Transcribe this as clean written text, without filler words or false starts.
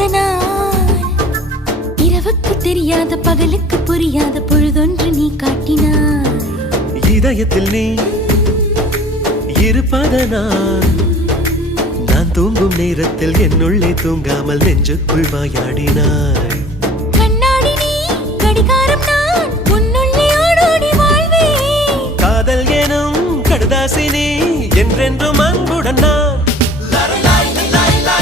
நாள் இரவுக்கு தெரியாத பகலுக்கு புரியாத பொழுதொன்று நீ காட்டினாய் இதயத்தில் நீ இருப்பதனால் நான் தூங்கும் நேரத்தில் என்னுள்ளே தூங்காமல் நெஞ்சுக்குள் வாயாடினாய் கண்ணாடி நீ கடிகாரம் நான் உன்னுள்ளே ஓடோடி வாழ்வே காதல் எனும் கடுதாசி நீ என்றென்றும் அன்புடன் நான்